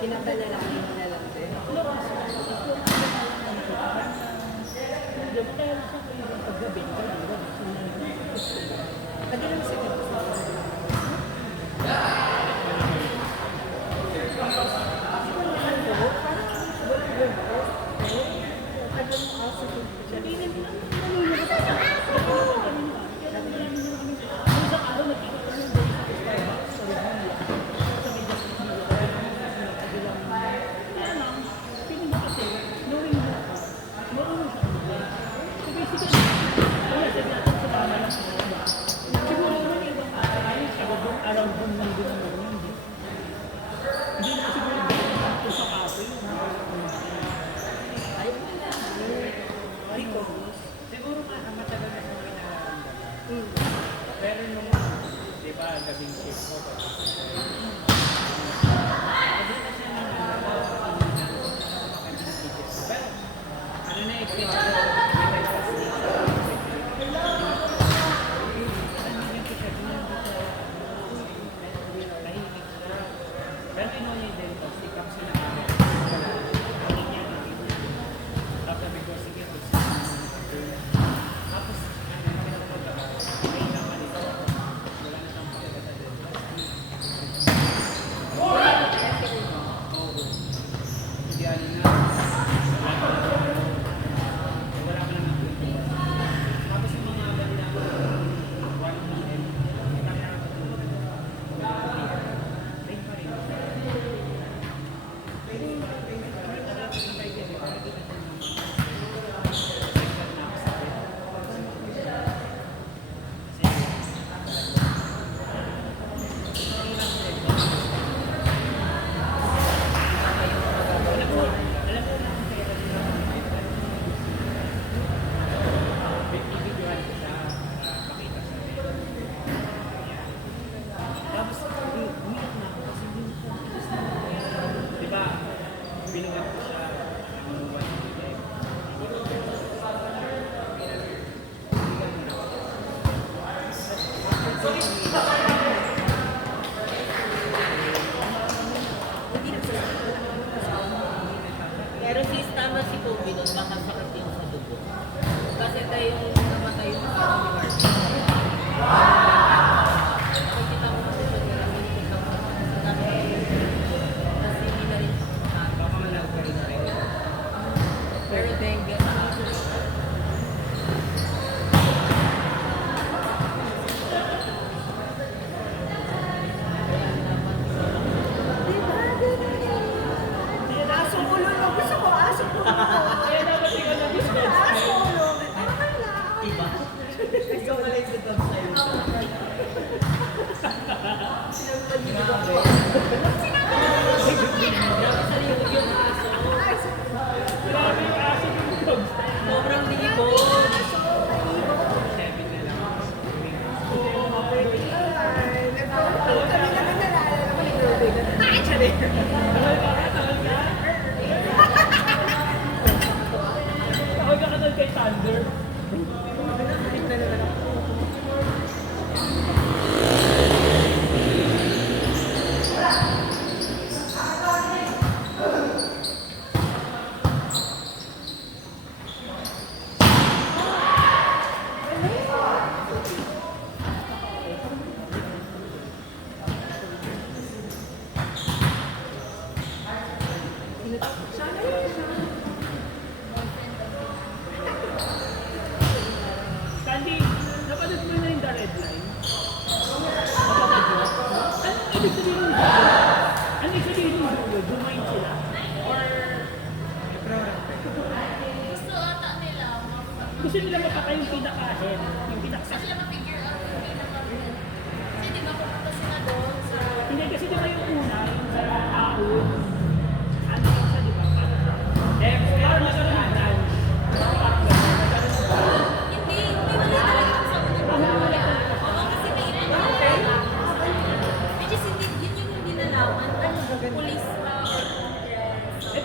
Kinabanalangin mo na lang din. Pwede lang sa Siguro nga, ang matagal na kong inaramdaman. Pero nung, di ba, gabing shift ko, sabi na siya ng pero, ano na experience ko, pero sis, tama si Kobe nun, baka sakit yung sa dugo. Kasi tayo yung namatay yung sa university. Nakikita mo kasi sa grabe, nakikita mo sa dami. Kasi hindi na rin baka malaw ka rin rin. Pero dengue sa ako. Sobrang libo. tawag ka doon kay Thunder. Sandy, napanood mo na yung The Red Line? Anong ibig sabihin ng dulo? Anong ibig sabihin ng dulo? Dumain sila? Or... Gusto nila mapatay yung pinaka-head, yung pinaka-sas. Hindi kasi diba yung una, yung sa ahon. Ano yung sa diba? Parang magkaroon.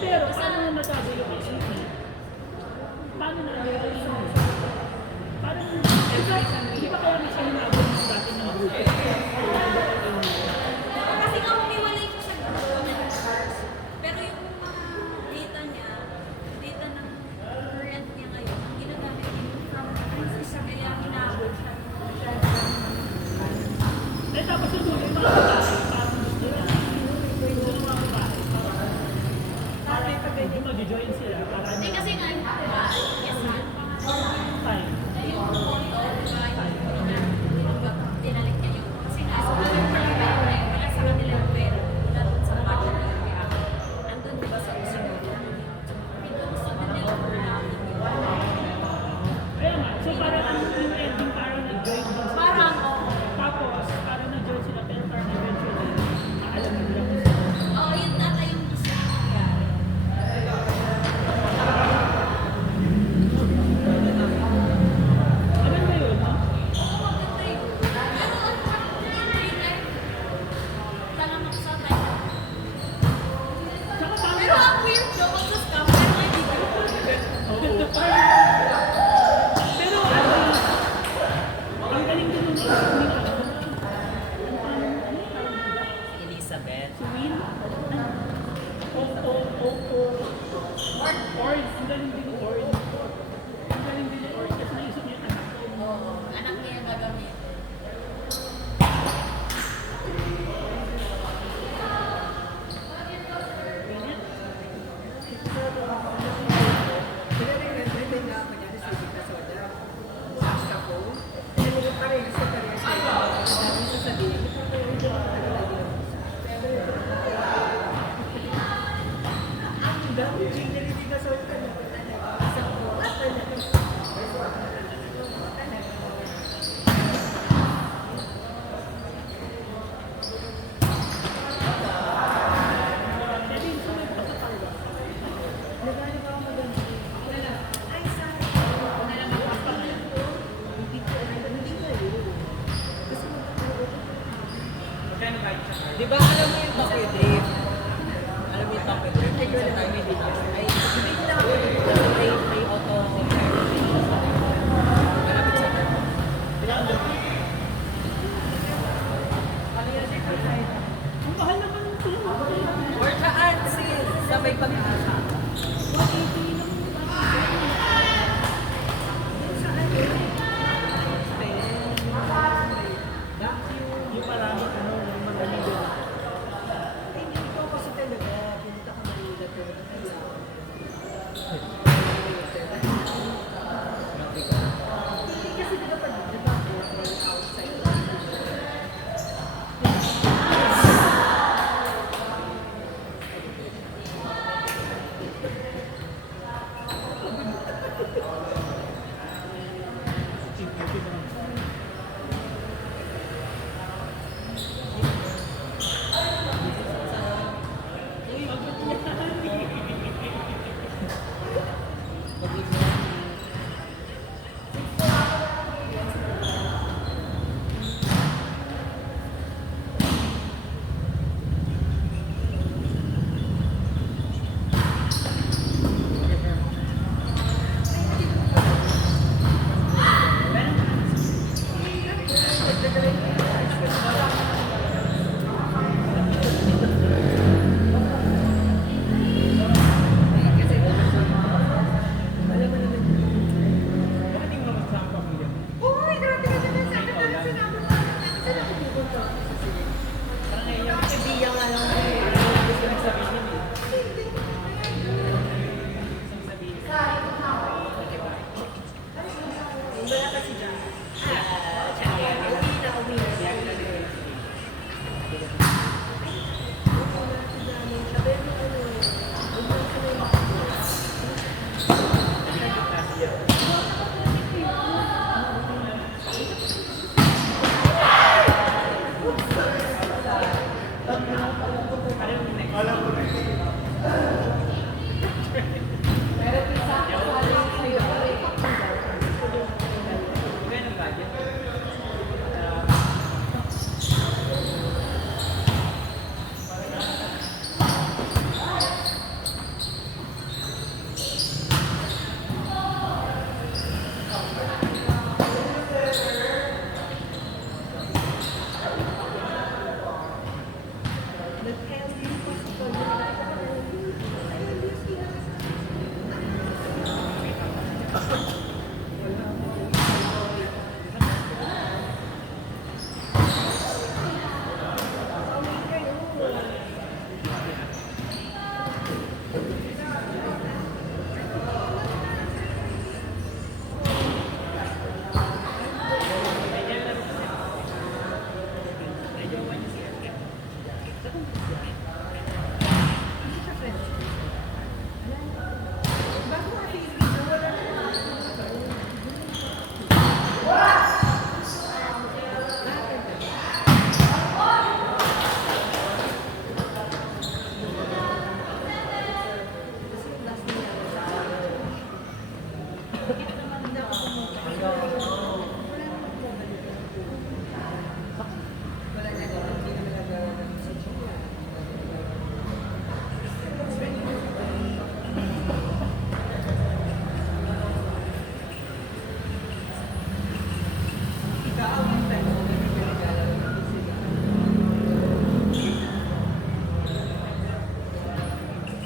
Pero paano nasabi yung PCP? Paano na yung parang, di ba kaya may sinunabot yung dati ng grupo? Kasi nga umiwalay ko sa grupo. Si Will? Ord. Ang galing din ni Ord. Ang galing din ni Ord kasi naisip niya yung anak ko. Oo, anak niya yung gagamitin. Ganyan. Pwede yung sunod pa sa tawa. Di ba alam mo yung Tokyo Drift? Alam mo yung Tokyo Drift? Sa time may bigas. Ay, may auto. Malapit sa time. Ang mahal naman yung tulong. Or saan sis? Sa may pag-asa. 180 lang yung yung maraming ano, yung mga ligo.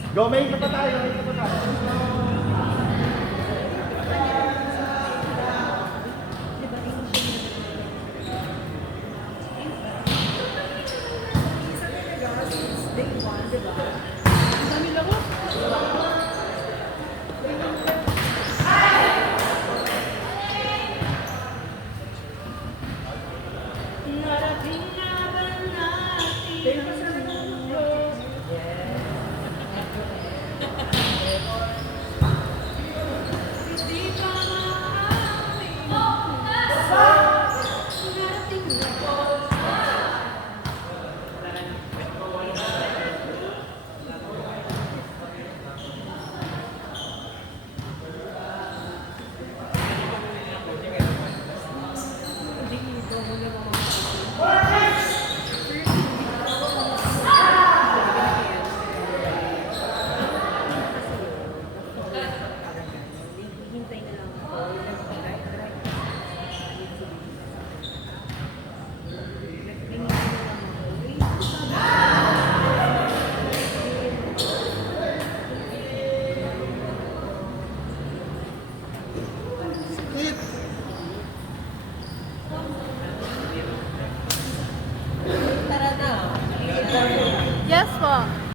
Go, may isa pa tayo, may isa pa tayo. Isa talaga, since day one, di ba?